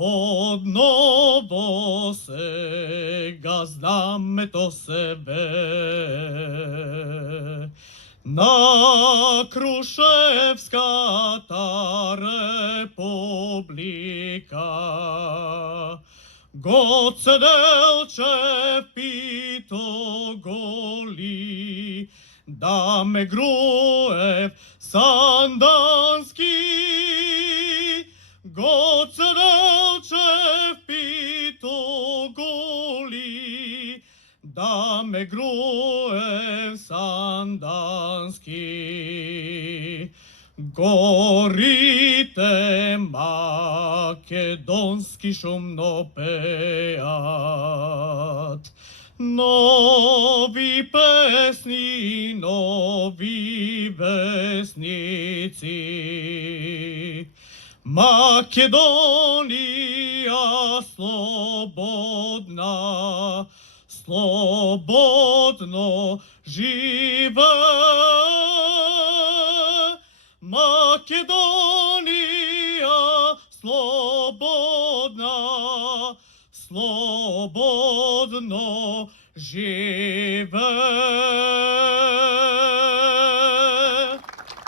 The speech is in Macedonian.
Одного сега знамето себе на Крушевската република. Гоце Делчев пито голи, Даме Груев Сандански. Гоце Делчев пито голи, Даме Груев Сандански. Горите македонски шумно пеят, нови песни, нови вестници. Македония слободна, слободно живе. Македония слободна, слободно живе.